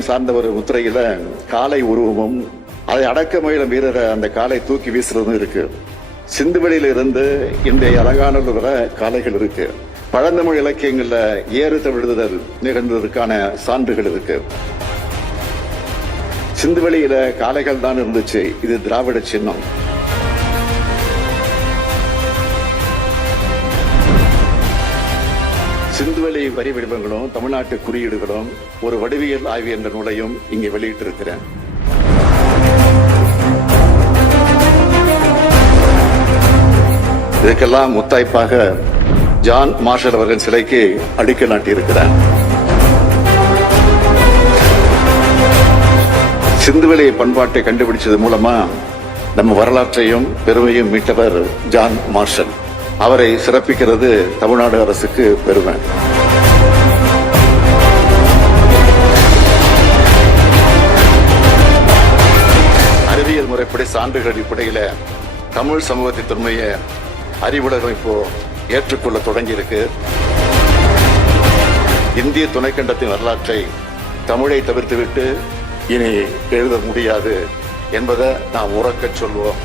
சமயம் சார்ந்த ஒரு முத்திரையில காளை உருவமும் அதை அடக்க முயலும் வீரரை அந்த காலை தூக்கி வீசுறதும் இருக்கு. சிந்துவெளியில இருந்து இன்றைய அலங்காநல்லூர் வர காளைகள் இருக்கு. பழந்தமிழ் இலக்கியங்கள்ல ஏறு தவிழுதல் நிகழ்ந்ததற்கான சான்றுகள் இருக்கு. சிந்துவெளியில காளைகள் தான் இருந்துச்சு. இது திராவிட சின்னம். சிந்துவெளி வரி வடிவங்களும் தமிழ்நாட்டு குறியீடுகளும் ஒரு வடிவியல் ஆய்வு என்ற நூலையும் இங்கே வெளியிட்டிருக்கிறேன். இதுக்கெல்லாம் முத்தாய்ப்பாக ஜான் மார்ஷல் அவர்கள் சிலைக்கு அடிக்கல் நாட்டியிருக்கிறார். சிந்துவெளி பண்பாட்டை கண்டுபிடிச்சது மூலமா நம்ம வரலாற்றையும் பெருமையும் மீட்டவர் ஜான் மார்ஷல். அவரை சிறப்பிக்கிறது தமிழ்நாடு அரசுக்கு பெருமை. அறிவியல் முறைப்படி சான்றுகள் அடிப்படையில தமிழ் சமூகத்தின் தொன்மையை அறிவுலகம் இப்போ ஏற்றுக்கொள்ள தொடங்கி இருக்கு. இந்திய துணைக்கண்டத்தின் வரலாற்றை தமிழை தவிர்த்துவிட்டு இனி எழுத முடியாது என்பதை நாம் உறக்கச் சொல்வோம்.